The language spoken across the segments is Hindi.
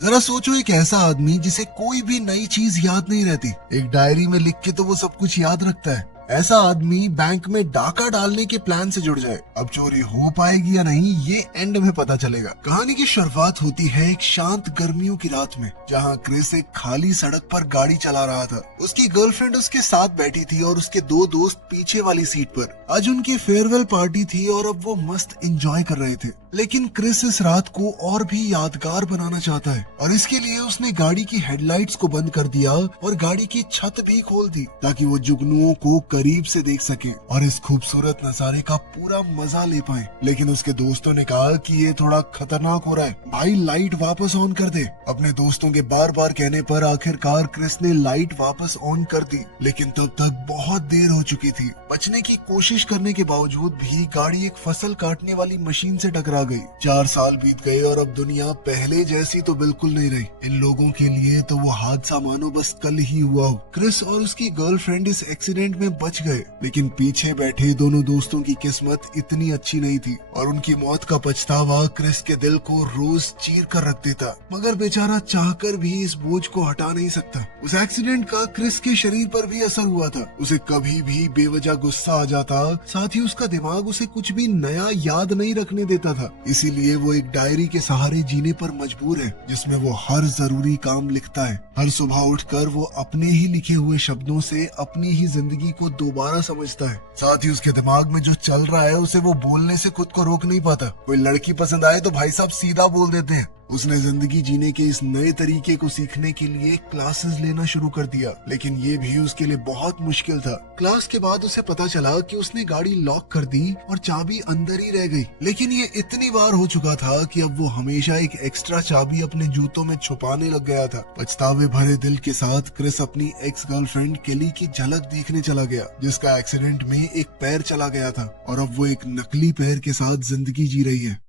जरा सोचो, एक ऐसा आदमी जिसे कोई भी नई चीज याद नहीं रहती, एक डायरी में लिख के तो वो सब कुछ याद रखता है। ऐसा आदमी बैंक में डाका डालने के प्लान से जुड़ जाए। अब चोरी हो पाएगी या नहीं ये एंड में पता चलेगा। कहानी की शुरुआत होती है एक शांत गर्मियों की रात में, जहां क्रिस एक खाली सड़क पर गाड़ी चला रहा था। उसकी गर्लफ्रेंड उसके साथ बैठी थी और उसके दो दोस्त पीछे वाली सीट पर। आज उनकी फेयरवेल पार्टी थी और अब वो मस्त एंजॉय कर रहे थे। लेकिन क्रिस इस रात को और भी यादगार बनाना चाहता है और इसके लिए उसने गाड़ी की हेडलाइट्स को बंद कर दिया और गाड़ी की छत भी खोल दी ताकि वो जुगनुओं को करीब से देख सके और इस खूबसूरत नजारे का पूरा मजा ले पाए। लेकिन उसके दोस्तों ने कहा कि ये थोड़ा खतरनाक हो रहा है, भाई लाइट वापस ऑन कर दे। अपने दोस्तों के बार बार कहने पर आखिरकार क्रिस ने लाइट वापस ऑन कर दी, लेकिन तब तक बहुत देर हो चुकी थी। बचने की कोशिश करने के बावजूद भी गाड़ी एक फसल काटने वाली मशीन से टकरा गई। 4 साल बीत गए और अब दुनिया पहले जैसी तो बिल्कुल नहीं रही। इन लोगों के लिए तो वो हादसा मानो बस कल ही हुआ हो। क्रिस और उसकी गर्लफ्रेंड इस एक्सीडेंट में बच गए, लेकिन पीछे बैठे दोनों दोस्तों की किस्मत इतनी अच्छी नहीं थी और उनकी मौत का पछतावा क्रिस के दिल को रोज चीर कर रख देता। मगर बेचारा चाहकर भी इस बोझ को हटा नहीं सकता। उस एक्सीडेंट का क्रिस के शरीर पर भी असर हुआ था। उसे कभी भी बेवजह गुस्सा आ जाता, साथ ही उसका दिमाग उसे कुछ भी नया याद नहीं रखने देता था। इसीलिए वो एक डायरी के सहारे जीने पर मजबूर है, जिसमें वो हर जरूरी काम लिखता है। हर सुबह उठकर वो अपने ही लिखे हुए शब्दों से अपनी ही जिंदगी को दोबारा समझता है। साथ ही उसके दिमाग में जो चल रहा है उसे वो बोलने से खुद को रोक नहीं पाता। कोई लड़की पसंद आए तो भाई साहब सीधा बोल देते हैं। उसने जिंदगी जीने के इस नए तरीके को सीखने के लिए क्लासेस लेना शुरू कर दिया, लेकिन ये भी उसके लिए बहुत मुश्किल था। क्लास के बाद उसे पता चला कि उसने गाड़ी लॉक कर दी और चाबी अंदर ही रह गई। लेकिन ये इतनी बार हो चुका था कि अब वो हमेशा एक एक्स्ट्रा चाबी अपने जूतों में छुपाने लग गया था। पछतावे भरे दिल के साथ क्रिस अपनी एक्स गर्लफ्रेंड केली की झलक देखने चला गया, जिसका एक्सीडेंट में एक पैर चला गया था और अब वो एक नकली पैर के साथ जिंदगी जी रही है।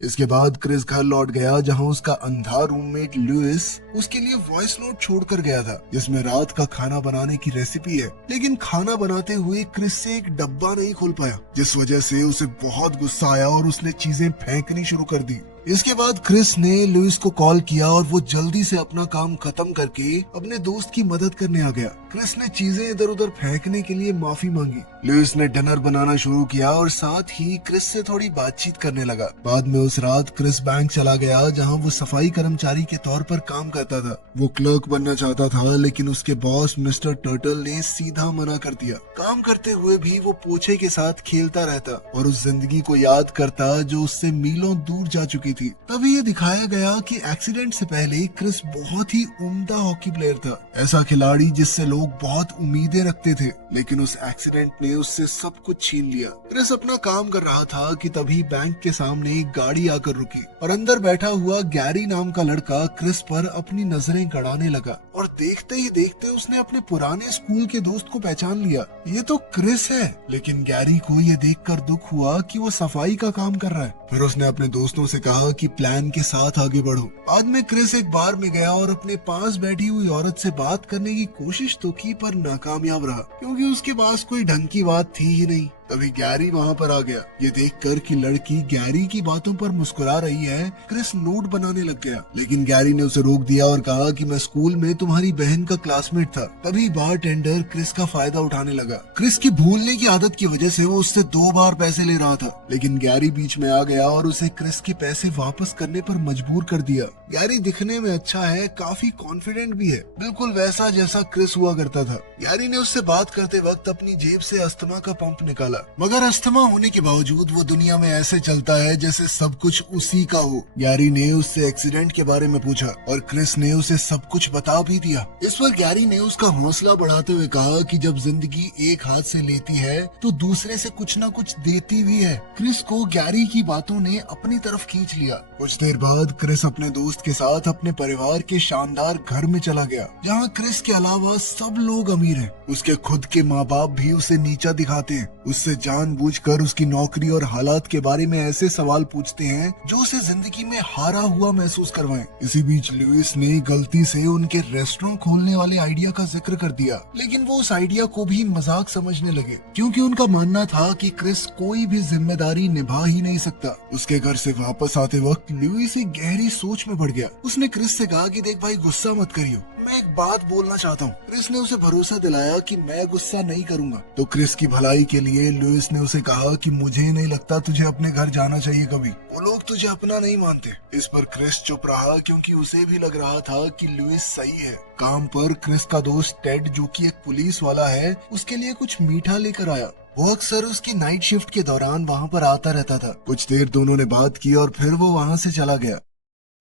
इसके बाद क्रिस घर लौट गया, जहां उसका अंधा रूममेट लुइस उसके लिए वॉइस नोट छोड़कर गया था, जिसमें रात का खाना बनाने की रेसिपी है। लेकिन खाना बनाते हुए क्रिस से एक डब्बा नहीं खोल पाया, जिस वजह से उसे बहुत गुस्सा आया और उसने चीजें फेंकनी शुरू कर दी। इसके बाद क्रिस ने लुइस को कॉल किया और वो जल्दी से अपना काम खत्म करके अपने दोस्त की मदद करने आ गया। क्रिस ने चीजें इधर उधर फेंकने के लिए माफी मांगी। लुइस ने डिनर बनाना शुरू किया और साथ ही क्रिस से थोड़ी बातचीत करने लगा। बाद में उस रात क्रिस बैंक चला गया, जहां वो सफाई कर्मचारी के तौर पर काम करता था। वो क्लर्क बनना चाहता था, लेकिन उसके बॉस मिस्टर टर्टल ने सीधा मना कर दिया। काम करते हुए भी वो पोछे के साथ खेलता रहता और उस जिंदगी को याद करता जो उससे मीलों दूर जा चुकी थी। तभी ये दिखाया गया कि एक्सीडेंट से पहले क्रिस बहुत ही उम्दा हॉकी प्लेयर था, ऐसा खिलाड़ी जिससे लोग बहुत उम्मीदें रखते थे, लेकिन उस एक्सीडेंट ने उससे सब कुछ छीन लिया। क्रिस अपना काम कर रहा था कि तभी बैंक के सामने एक गाड़ी आकर रुकी और अंदर बैठा हुआ गैरी नाम का लड़का क्रिस पर अपनी नजरें गड़ाने लगा और देखते ही देखते उसने अपने पुराने स्कूल के दोस्त को पहचान लिया। ये तो क्रिस है। लेकिन गैरी को ये देखकर दुख हुआ कि वो सफाई का काम कर रहा है। फिर उसने अपने दोस्तों से कहा कि प्लान के साथ आगे बढ़ो। बाद में क्रिस एक बार में गया और अपने पास बैठी हुई औरत से बात करने की कोशिश तो की, पर नाकामयाब रहा, क्योंकि उसके पास कोई ढंग की बात थी ही नहीं। तभी गैरी वहाँ पर आ गया। ये देखकर कि लड़की गैरी की बातों पर मुस्कुरा रही है, क्रिस नोट बनाने लग गया। लेकिन गैरी ने उसे रोक दिया और कहा कि मैं स्कूल में तुम्हारी बहन का क्लासमेट था। तभी बारटेंडर क्रिस का फायदा उठाने लगा। क्रिस की भूलने की आदत की वजह से वो उससे 2 बार पैसे ले रहा था, लेकिन गैरी बीच में आ गया और उसे क्रिस के पैसे वापस करने पर मजबूर कर दिया। गैरी दिखने में अच्छा है, काफी कॉन्फिडेंट भी है, बिल्कुल वैसा जैसा क्रिस हुआ करता था। गैरी ने उससे बात करते वक्त अपनी जेब से अस्थमा का पंप निकाला, मगर अस्थमा होने के बावजूद वो दुनिया में ऐसे चलता है जैसे सब कुछ उसी का हो। गैरी ने उससे एक्सीडेंट के बारे में पूछा और क्रिस ने उसे सब कुछ बता भी दिया। इस पर गैरी ने उसका हौसला बढ़ाते हुए कहा कि जब जिंदगी एक हाथ से लेती है तो दूसरे से कुछ न कुछ देती भी है। क्रिस को गैरी की बातों ने अपनी तरफ खींच लिया। कुछ देर बाद क्रिस अपने दोस्त के साथ अपने परिवार के शानदार घर में चला गया, जहाँ क्रिस के अलावा सब लोग अमीर हैं। उसके खुद के माँ बाप भी उसे नीचा दिखाते हैं। उससे उससे जानबूझकर उसकी नौकरी और हालात के बारे में ऐसे सवाल पूछते हैं जो उसे जिंदगी में हारा हुआ महसूस करवाएं। इसी बीच लुइस ने गलती से उनके रेस्टोरेंट खोलने वाले आइडिया का जिक्र कर दिया, लेकिन वो उस आइडिया को भी मजाक समझने लगे, क्योंकि उनका मानना था कि क्रिस कोई भी जिम्मेदारी निभा ही नहीं सकता। उसके घर से वापस आते वक्त लुइस एक गहरी सोच में पड़ गया। उसने क्रिस से कहा कि देख भाई, गुस्सा मत करियो, मैं एक बात बोलना चाहता हूँ। क्रिस ने उसे भरोसा दिलाया कि मैं गुस्सा नहीं करूंगा। तो क्रिस की भलाई के लिए लुइस ने उसे कहा कि मुझे नहीं लगता तुझे अपने घर जाना चाहिए कभी, वो लोग तुझे अपना नहीं मानते। इस पर क्रिस चुप रहा, क्योंकि उसे भी लग रहा था कि लुइस सही है। काम पर क्रिस का दोस्त टेड, जो कि एक पुलिस वाला है, उसके लिए कुछ मीठा लेकर आया। वो अक्सर उसकी नाइट शिफ्ट के दौरान वहाँ पर आता रहता था। कुछ देर दोनों ने बात की और फिर वो वहाँ से चला गया।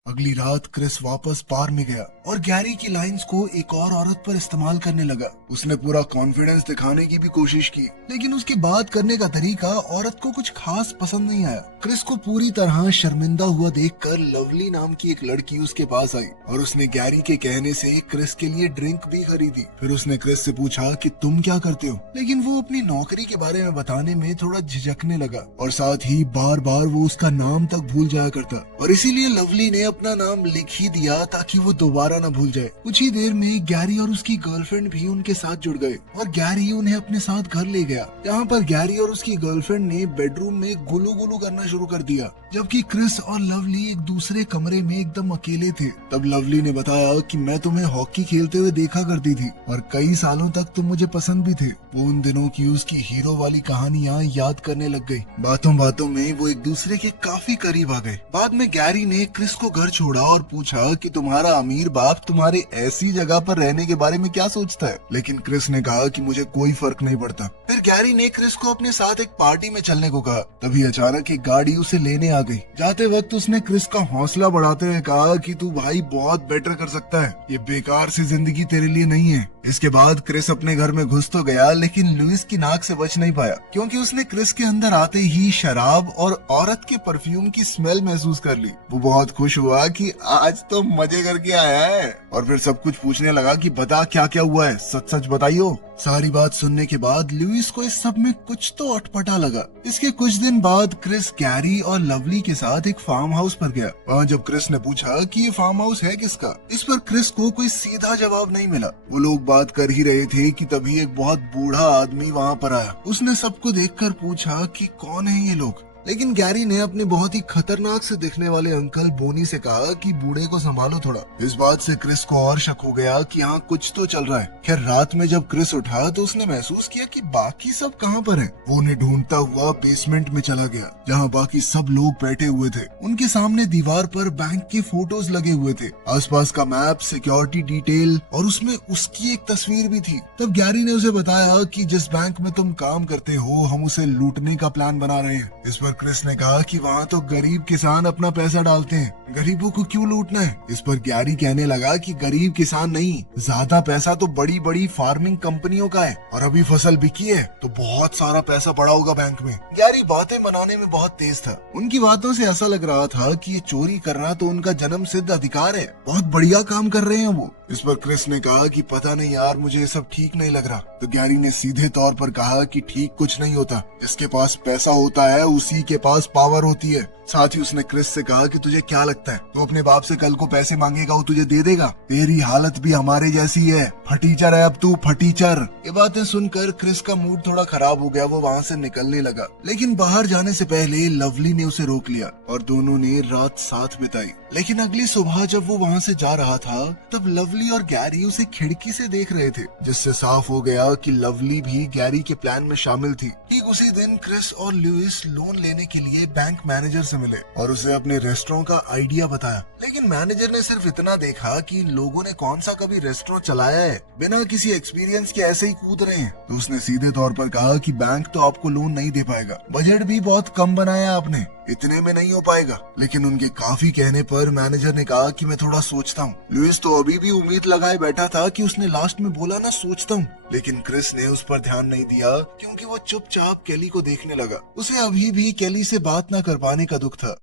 अगली रात क्रिस वापस बार में गया और गैरी की लाइंस को एक और औरत पर इस्तेमाल करने लगा। उसने पूरा कॉन्फिडेंस दिखाने की भी कोशिश की, लेकिन उसकी बात करने का तरीका औरत को कुछ खास पसंद नहीं आया। क्रिस को पूरी तरह शर्मिंदा हुआ देखकर लवली नाम की एक लड़की उसके पास आई और उसने गैरी के कहने से क्रिस के लिए ड्रिंक भी खरीदी। फिर उसने क्रिस से पूछा कि तुम क्या करते हो, लेकिन वो अपनी नौकरी के बारे में बताने में थोड़ा झिझकने लगा और साथ ही बार बार वो उसका नाम तक भूल जाया करता, और इसीलिए लवली ने अपना नाम लिख ही दिया ताकि वो दोबारा न भूल जाए। कुछ ही देर में गैरी और उसकी गर्लफ्रेंड भी उनके साथ जुड़ गए और गैरी उन्हें अपने साथ घर ले गया। यहाँ पर गैरी और उसकी गर्लफ्रेंड ने बेडरूम में गुलू गुलू करना शुरू कर दिया, जबकि क्रिस और लवली एक दूसरे कमरे में एकदम अकेले थे। तब लवली ने बताया कि मैं तुम्हें हॉकी खेलते हुए देखा करती थी और कई सालों तक तुम मुझे पसंद भी थे। वो उन दिनों की उसकी हीरो वाली कहानियाँ याद करने लग गई। बातों बातों में वो एक दूसरे के काफी करीब आ गए। बाद में गैरी ने क्रिस को घर छोड़ा और पूछा कि तुम्हारा अमीर बाप तुम्हारे ऐसी जगह पर रहने के बारे में क्या सोचता है, लेकिन क्रिस ने कहा कि मुझे कोई फर्क नहीं पड़ता। फिर गैरी ने क्रिस को अपने साथ एक पार्टी में चलने को कहा। तभी अचानक एक गाड़ी उसे लेने आ गई। जाते वक्त उसने क्रिस का हौसला बढ़ाते हुए कहा कि तू भाई बहुत बेटर कर सकता है, ये बेकार सी जिंदगी तेरे लिए नहीं है। इसके बाद क्रिस अपने घर में घुस तो गया, लेकिन लुइस की नाक से बच नहीं पाया, क्योंकि उसने क्रिस के अंदर आते ही शराब और औरत के परफ्यूम की स्मेल महसूस कर ली। वो बहुत खुश हुआ कि आज तो मजे करके आया है, और फिर सब कुछ पूछने लगा कि बता क्या क्या हुआ है, सच सच बताइयो। सारी बात सुनने के बाद लुइस को इस सब में कुछ तो अटपटा लगा। इसके कुछ दिन बाद क्रिस गैरी और लवली के साथ एक फार्म हाउस पर गया। वहाँ जब क्रिस ने पूछा कि ये फार्म हाउस है किसका, इस पर क्रिस को कोई सीधा जवाब नहीं मिला। वो लोग बात कर ही रहे थे कि तभी एक बहुत बूढ़ा आदमी वहाँ पर आया। उसने सबको देखकर पूछा कि कौन है ये लोग, लेकिन गैरी ने अपने बहुत ही खतरनाक से दिखने वाले अंकल बोनी से कहा कि बूढ़े को संभालो थोड़ा। इस बात से क्रिस को और शक हो गया कि यहाँ कुछ तो चल रहा है। खैर रात में जब क्रिस उठा तो उसने महसूस किया कि बाकी सब कहाँ पर हैं। वो उन्हें ढूंढता हुआ बेसमेंट में चला गया, जहाँ बाकी सब लोग बैठे हुए थे। उनके सामने दीवार पर बैंक के फोटोज लगे हुए थे, आसपास का मैप, सिक्योरिटी डिटेल, और उसमें उसकी एक तस्वीर भी थी। तब गैरी ने उसे बताया कि जिस बैंक में तुम काम करते हो, हम उसे लूटने का प्लान बना रहे हैं। इस पर क्रिस ने कहा कि वहाँ तो गरीब किसान अपना पैसा डालते हैं, गरीबों को क्यों लूटना है। इस पर गैरी कहने लगा कि गरीब किसान नहीं, ज्यादा पैसा तो बड़ी बड़ी फार्मिंग कंपनियों का है, और अभी फसल बिकी है तो बहुत सारा पैसा पड़ा होगा बैंक में। गैरी बातें बनाने में बहुत तेज था। उनकी बातों से ऐसा लग रहा था कि ये चोरी करना तो उनका जन्म सिद्ध अधिकार है, बहुत बढ़िया काम कर रहे हैं वो। इस पर क्रिस ने कहा कि पता नहीं यार, मुझे ये सब ठीक नहीं लग रहा। तो गैरी ने सीधे तौर पर कहा कि ठीक कुछ नहीं होता, जिसके पास पैसा होता है उसी के पास पावर होती है। साथ ही उसने क्रिस से कहा कि तुझे क्या लगता है, तू अपने बाप से कल को पैसे मांगेगा, वो तुझे दे देगा? तेरी हालत भी हमारे जैसी है, फटीचर है अब तू, फटीचर। ये बातें सुनकर क्रिस का मूड थोड़ा खराब हो गया। वो वहाँ से निकलने लगा, लेकिन बाहर जाने से पहले लवली ने उसे रोक लिया और दोनों ने रात साथ बिताई। लेकिन अगली सुबह जब वो वहाँ से जा रहा था, तब लवली और गैरी उसे खिड़की से देख रहे थे, जिससे साफ हो गया कि लवली भी गैरी के प्लान में शामिल थी। ठीक उसी दिन क्रिस और लुइस लोन लेने के लिए बैंक मैनेजर से मिले और उसे अपने रेस्टोरेंट का आइडिया बताया। लेकिन मैनेजर ने सिर्फ इतना देखा कि लोगों ने कौन सा कभी रेस्टोरेंट चलाया है, बिना किसी एक्सपीरियंस के ऐसे ही कूद रहे हैं। तो उसने सीधे तौर पर कहा कि बैंक तो आपको लोन नहीं दे पाएगा, बजट भी बहुत कम बनाया आपने, इतने में नहीं हो पाएगा। लेकिन उनके काफी कहने पर मैनेजर ने कहा कि मैं थोड़ा सोचता हूँ। लुइस तो अभी भी उम्मीद लगाए बैठा था कि उसने लास्ट में बोला ना सोचता हूँ, लेकिन क्रिस ने उस पर ध्यान नहीं दिया, क्योंकि वो चुपचाप केली को देखने लगा। उसे अभी भी केली से बात न कर पाने का दुख था।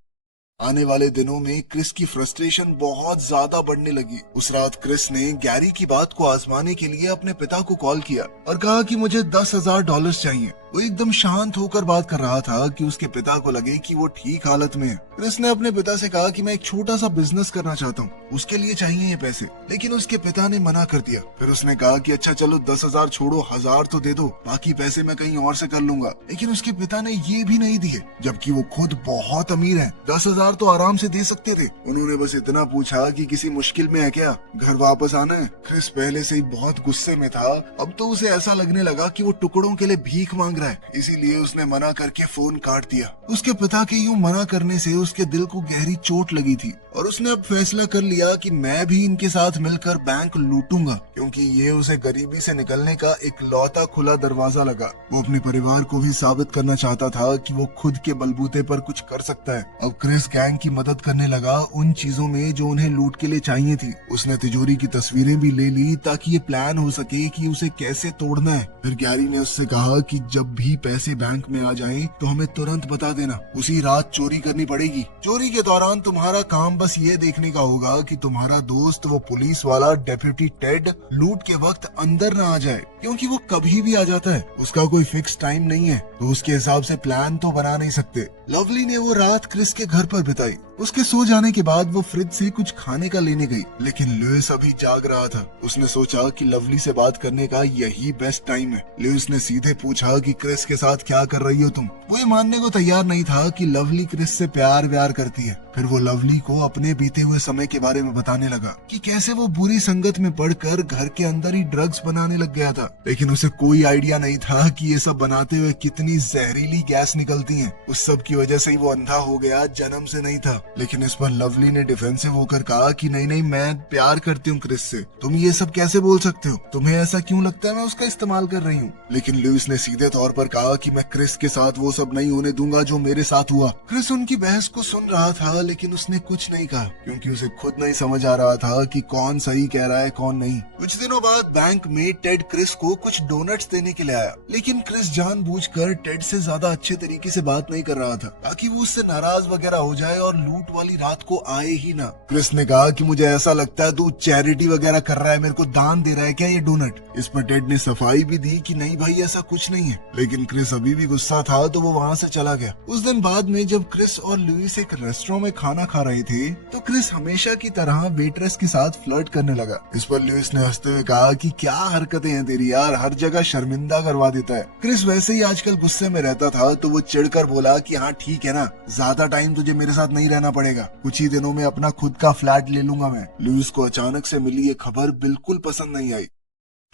आने वाले दिनों में क्रिस की फ्रस्ट्रेशन बहुत ज्यादा बढ़ने लगी। उस रात क्रिस ने गैरी की बात को आजमाने के लिए अपने पिता को कॉल किया और कहा कि मुझे $10,000 चाहिए। वो एकदम शांत होकर बात कर रहा था कि उसके पिता को लगे कि वो ठीक हालत में है। क्रिस ने अपने पिता से कहा कि मैं एक छोटा सा बिजनेस करना चाहता हूँ, उसके लिए चाहिए ये पैसे, लेकिन उसके पिता ने मना कर दिया। फिर उसने कहा कि अच्छा चलो 10,000 छोड़ो, 1,000 तो दे दो, बाकी पैसे मैं कहीं और से कर लूंगा। लेकिन उसके पिता ने ये भी नहीं दिए, जबकि वो खुद बहुत अमीर है। 10,000 तो आराम से दे सकते थे। उन्होंने बस इतना पूछा कि किसी मुश्किल में है क्या, घर वापस आना है। क्रिस पहले से ही बहुत गुस्से में था, अब तो उसे ऐसा लगने लगा कि वो टुकड़ों के लिए भीख मांग रहा है, इसीलिए उसने मना करके फोन काट दिया। उसके पिता के यूं मना करने से उसके दिल को गहरी चोट लगी थी और उसने अब फैसला कर लिया कि मैं भी इनके साथ मिलकर बैंक लूटूंगा, क्योंकि ये उसे गरीबी से निकलने का इकलौता खुला दरवाजा लगा। वो अपने परिवार को भी साबित करना चाहता था कि वो खुद के बलबूते पर कुछ कर सकता है। अब क्रिस गैंग की मदद करने लगा उन चीजों में जो उन्हें लूट के लिए चाहिए थी। उसने तिजोरी की तस्वीरें भी ले ली ताकि ये प्लान हो सके कि उसे कैसे तोड़ना है। फिर गैरी ने उससे कहा कि जब भी पैसे बैंक में आ जाएं तो हमें तुरंत बता देना, उसी रात चोरी करनी पड़ेगी। चोरी के दौरान तुम्हारा काम बस ये देखने का होगा कि तुम्हारा दोस्त वो पुलिस वाला डेप्यूटी टेड लूट के वक्त अंदर न आ जाए, क्योंकि वो कभी भी आ जाता है, उसका कोई फिक्स टाइम नहीं है, तो उसके हिसाब से प्लान तो बना नहीं सकते। लवली ने वो रात क्रिस के घर पर बिताई। उसके सो जाने के बाद वो फ्रिज से कुछ खाने का लेने गई, लेकिन लुइस अभी जाग रहा था। उसने सोचा कि लवली से बात करने का यही बेस्ट टाइम है। लुइस ने सीधे पूछा कि क्रिस के साथ क्या कर रही हो तुम। वो ये मानने को तैयार नहीं था कि लवली क्रिस से प्यार व्यार करती है। फिर वो लवली को अपने बीते हुए समय के बारे में बताने लगा कि कैसे वो बुरी संगत में पड़कर घर के अंदर ही ड्रग्स बनाने लग गया था, लेकिन उसे कोई आइडिया नहीं था कि ये सब बनाते हुए कितनी जहरीली गैस निकलती है। उस सब की वजह से ही वो अंधा हो गया, जन्म से नहीं था। लेकिन इस पर लवली ने डिफेंसिव होकर कहा कि नहीं नहीं, मैं प्यार करती हूँ क्रिस से, तुम ये सब कैसे बोल सकते हो, तुम्हें ऐसा क्यों लगता है मैं उसका इस्तेमाल कर रही हूँ। लेकिन लुइस ने सीधे तौर पर कहा कि मैं क्रिस के साथ वो सब नहीं होने दूंगा जो मेरे साथ हुआ। क्रिस उनकी बहस को सुन रहा था, लेकिन उसने कुछ नहीं कहा, क्योंकि उसे खुद नहीं समझ आ रहा था कि कौन सही कह रहा है कौन नहीं। कुछ दिनों बाद बैंक में टेड क्रिस को कुछ डोनट्स देने के लिए आया, लेकिन क्रिस जानबूझकर टेड से ज्यादा अच्छे तरीके से बात नहीं कर रहा था, ताकि वो उससे नाराज वगैरह हो जाए और लूट वाली रात को आए ही ना। क्रिस ने कहा कि मुझे ऐसा लगता है तू चैरिटी वगैरह कर रहा है, मेरे को दान दे रहा है क्या ये डोनट। इस पर टेड ने सफाई भी दी कि नहीं भाई ऐसा कुछ नहीं है, लेकिन क्रिस अभी भी गुस्सा था तो वो वहाँ से चला गया। उस दिन बाद में जब क्रिस और लुइस एक रेस्टोरेंट में खाना खा रहे थे तो क्रिस हमेशा की तरह वेट्रेस के साथ फ्लर्ट करने लगा। इस पर लुइस ने हंसते हुए कहा कि क्या हरकतें हैं तेरी यार, हर जगह शर्मिंदा करवा देता है। क्रिस वैसे ही आजकल गुस्से में रहता था तो वो चिढ़कर बोला कि हाँ ठीक है ना, ज्यादा टाइम तुझे मेरे साथ नहीं रहना पड़ेगा, कुछ ही दिनों में अपना खुद का फ्लैट ले लूंगा मैं। लुइस को अचानक से मिली ये खबर बिल्कुल पसंद नहीं आई।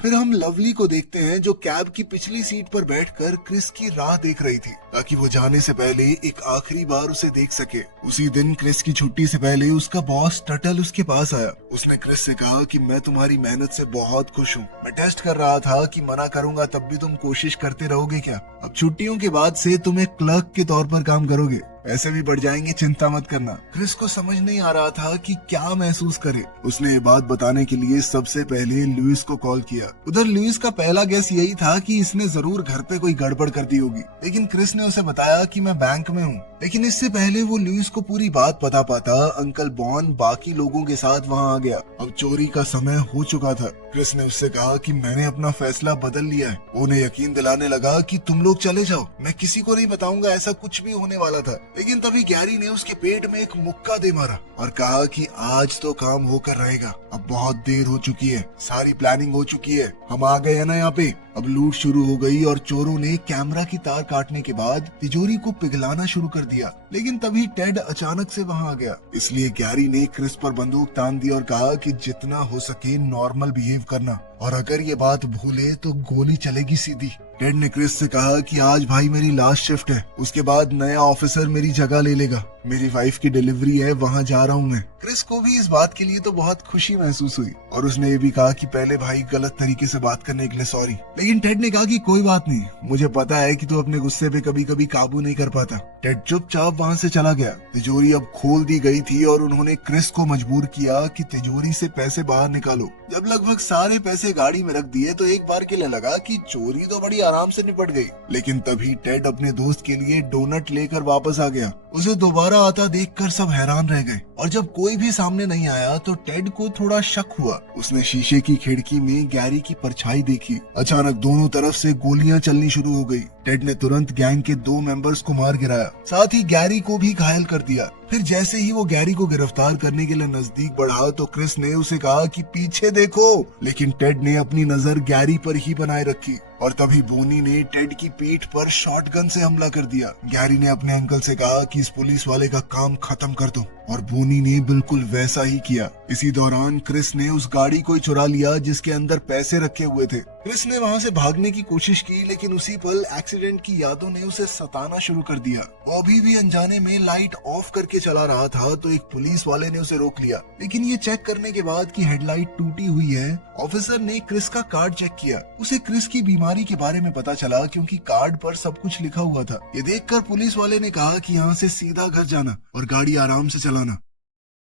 फिर हम लवली को देखते हैं जो कैब की पिछली सीट पर बैठकर क्रिस की राह देख रही थी, ताकि वो जाने से पहले एक आखिरी बार उसे देख सके। उसी दिन क्रिस की छुट्टी से पहले उसका बॉस टटल उसके पास आया। उसने क्रिस से कहा कि मैं तुम्हारी मेहनत से बहुत खुश हूँ, मैं टेस्ट कर रहा था कि मना करूंगा तब भी तुम कोशिश करते रहोगे क्या, अब छुट्टियों के बाद से तुम एक क्लर्क के तौर पर काम करोगे, ऐसे भी बढ़ जाएंगे, चिंता मत करना। क्रिस को समझ नहीं आ रहा था कि क्या महसूस करे। उसने ये बात बताने के लिए सबसे पहले लुइस को कॉल किया। उधर लुइस का पहला गेस यही था कि इसने जरूर घर पे कोई गड़बड़ कर दी होगी, लेकिन क्रिस ने उसे बताया कि मैं बैंक में हूँ। लेकिन इससे पहले वो लुइस को पूरी बात बता पाता, अंकल बॉन बाकी लोगों के साथ वहाँ आ गया। अब चोरी का समय हो चुका था। क्रिस ने उससे कहा कि मैंने अपना फैसला बदल लिया है। उन्हें यकीन दिलाने लगा कि तुम लोग चले जाओ, मैं किसी को नहीं बताऊंगा, ऐसा कुछ भी होने वाला था। लेकिन तभी गैरी ने उसके पेट में एक मुक्का दे मारा और कहा कि आज तो काम होकर रहेगा, अब बहुत देर हो चुकी है, सारी प्लानिंग हो चुकी है, हम आ गए हैं ना यहाँ पे। अब लूट शुरू हो गई और चोरों ने कैमरा की तार काटने के बाद तिजोरी को पिघलाना शुरू कर दिया। लेकिन तभी टेड अचानक से वहाँ आ गया, इसलिए गैरी ने क्रिस पर बंदूक तान दी और कहा कि जितना हो सके नॉर्मल बिहेव करना, और अगर ये बात भूले तो गोली चलेगी सीधी। टेड ने क्रिस से कहा कि आज भाई मेरी लास्ट शिफ्ट है, उसके बाद नया ऑफिसर मेरी जगह ले लेगा, मेरी वाइफ की डिलीवरी है, वहाँ जा रहा हूँ मैं। क्रिस को भी इस बात के लिए तो बहुत खुशी महसूस हुई और उसने ये भी कहा कि पहले भाई गलत तरीके से बात करने के लिए सॉरी। लेकिन टेड ने कहा कि कोई बात नहीं, मुझे पता है कि तू अपने गुस्से पे कभी कभी काबू नहीं कर पाता। टेड चुपचाप वहाँ से चला गया। तिजोरी अब खोल दी गई थी और उन्होंने क्रिस को मजबूर किया कि तिजोरी से पैसे बाहर निकालो। जब लगभग सारे पैसे गाड़ी में रख दिए तो एक बार के लिए लगा कि चोरी तो बड़ी आराम से निपट गई। लेकिन तभी टेड अपने दोस्त के लिए डोनट लेकर वापस आ गया। उसे दोबारा आता देखकर सब हैरान रह गए और जब कोई भी सामने नहीं आया तो टेड को थोड़ा शक हुआ। उसने शीशे की खिड़की में गैरी की परछाई देखी। अचानक दोनों तरफ से गोलियां चलनी शुरू हो गई। टेड ने तुरंत गैंग के 2 मेंबर्स को मार गिराया, साथ ही गैरी को भी घायल कर दिया। फिर जैसे ही वो गैरी को गिरफ्तार करने के लिए नजदीक बढ़ा तो क्रिस ने उसे कहा कि पीछे देखो, लेकिन टेड ने अपनी नजर गैरी पर ही बनाए रखी और तभी बोनी ने टेड की पीठ पर शॉटगन से हमला कर दिया। गैरी ने अपने अंकल से कहा कि इस पुलिस वाले का काम खत्म कर दो और बोनी ने बिल्कुल वैसा ही किया। इसी दौरान क्रिस ने उस गाड़ी को चुरा लिया जिसके अंदर पैसे रखे हुए थे। क्रिस ने वहां से भागने की कोशिश की, लेकिन उसी पल एक्सीडेंट की यादों ने उसे सताना शुरू कर दिया। वो अभी भी अनजाने में लाइट ऑफ करके चला रहा था तो एक पुलिस वाले ने उसे रोक लिया, लेकिन ये चेक करने के बाद कि हेडलाइट टूटी हुई है, ऑफिसर ने क्रिस का कार्ड चेक किया। उसे क्रिस की बीमारी के बारे में पता चला क्योंकि कार्ड पर सब कुछ लिखा हुआ था। ये देखकर पुलिस वाले ने कहा कि यहाँ से सीधा घर जाना और गाड़ी आराम से चलाना।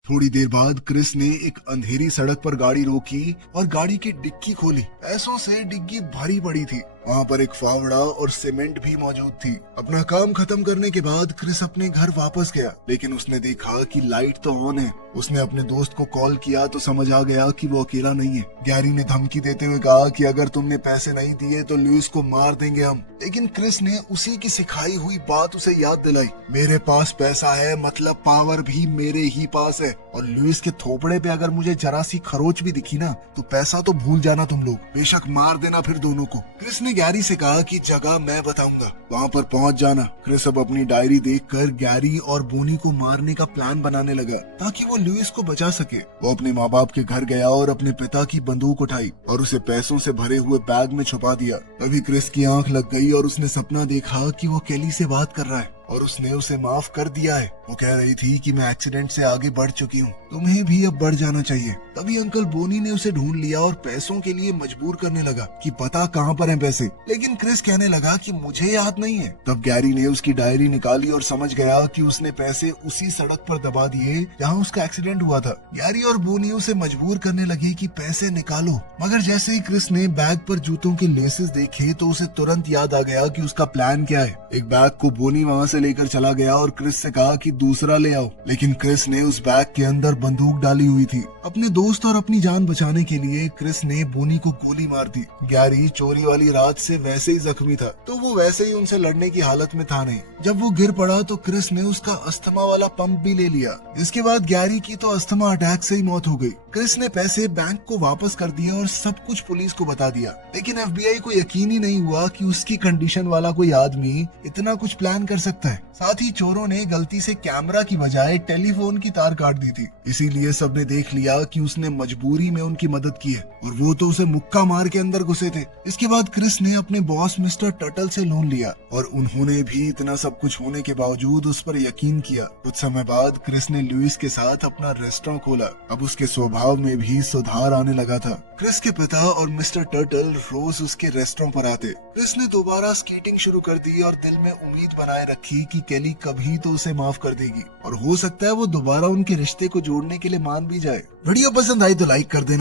थोड़ी देर बाद क्रिस ने एक अंधेरी सड़क पर गाड़ी रोकी और गाड़ी की डिक्की खोली। पैसों से डिग्गी भरी पड़ी थी। वहाँ पर एक फावड़ा और सीमेंट भी मौजूद थी। अपना काम खत्म करने के बाद क्रिस अपने घर वापस गया, लेकिन उसने देखा कि लाइट तो ऑन है। उसने अपने दोस्त को कॉल किया तो समझ आ गया कि वो अकेला नहीं है। गैरी ने धमकी देते हुए कहा कि अगर तुमने पैसे नहीं दिए तो लुइस को मार देंगे हम। लेकिन क्रिस ने उसी की सिखाई हुई बात उसे याद दिलाई, मेरे पास पैसा है मतलब पावर भी मेरे ही पास है, और लुइस के थोपड़े पे अगर मुझे जरा सी खरोच भी दिखी ना तो पैसा तो भूल जाना तुम लोग, बेशक मार देना फिर दोनों को। क्रिस ने गैरी से कहा कि जगह मैं बताऊंगा, वहाँ पर पहुँच जाना। क्रिस अब अपनी डायरी देखकर गैरी और बोनी को मारने का प्लान बनाने लगा ताकि वो लुइस को बचा सके। वो अपने माँ बाप के घर गया और अपने पिता की बंदूक उठाई और उसे पैसों से भरे हुए बैग में छुपा दिया। तभी क्रिस की आंख लग गई और उसने सपना देखा कि वो केली से बात कर रहा है और उसने उसे माफ कर दिया है। वो कह रही थी कि मैं एक्सीडेंट से आगे बढ़ चुकी हूँ, तुम्हें भी अब बढ़ जाना चाहिए। तभी अंकल बोनी ने उसे ढूंढ लिया और पैसों के लिए मजबूर करने लगा कि पता कहाँ पर हैं पैसे, लेकिन क्रिस कहने लगा कि मुझे याद नहीं है। तब गैरी ने उसकी डायरी निकाली और समझ गया कि उसने पैसे उसी सड़क पर दबा दिए जहाँ उसका एक्सीडेंट हुआ था। गैरी और बोनी उसे मजबूर करने लगे कि पैसे निकालो, मगर जैसे ही क्रिस ने बैग पर जूतों के लेसेस देखे तो उसे तुरंत याद आ गया कि उसका प्लान क्या है। एक बैग को बोनी वहाँ से लेकर चला गया और क्रिस से कहा कि दूसरा ले आओ, लेकिन क्रिस ने उस बैग के अंदर बंदूक डाली हुई थी। अपने दोस्त और अपनी जान बचाने के लिए क्रिस ने बोनी को गोली मार दी। गैरी चोरी वाली रात से वैसे ही जख्मी था तो वो वैसे ही उनसे लड़ने की हालत में था नहीं। जब वो गिर पड़ा तो क्रिस ने उसका अस्थमा वाला पंप भी ले लिया, जिसके बाद गैरी की तो अस्थमा अटैक से ही मौत हो गई। क्रिस ने पैसे बैंक को वापस कर दिया और सब कुछ पुलिस को बता दिया, लेकिन FBI को यकीन ही नहीं हुआ कि उसकी कंडीशन वाला कोई आदमी इतना कुछ प्लान कर सकता है। साथ ही चोरों ने गलती से कैमरा की बजाय टेलीफोन की तार काट दी थी, इसीलिए सबने देख लिया कि उसने मजबूरी में उनकी मदद की है और वो तो उसे मुक्का मार के अंदर घुसे थे। इसके बाद क्रिस ने अपने बॉस मिस्टर टर्टल से लोन लिया और उन्होंने भी इतना सब कुछ होने के बावजूद उस पर यकीन किया। कुछ समय बाद क्रिस ने लुइस के साथ अपना रेस्टोरेंट खोला। अब उसके स्वभाव में भी सुधार आने लगा था। क्रिस के पिता और मिस्टर टर्टल रोज उसके रेस्टोरेंट पर आते। क्रिस ने दोबारा स्केटिंग शुरू कर दी और दिल में उम्मीद बनाए रखी कि केली कभी तो उसे माफ कर देगी और हो सकता है वो दोबारा उनके रिश्ते को जोड़ने के लिए मान भी जाए। वीडियो पसंद आई तो लाइक कर देना।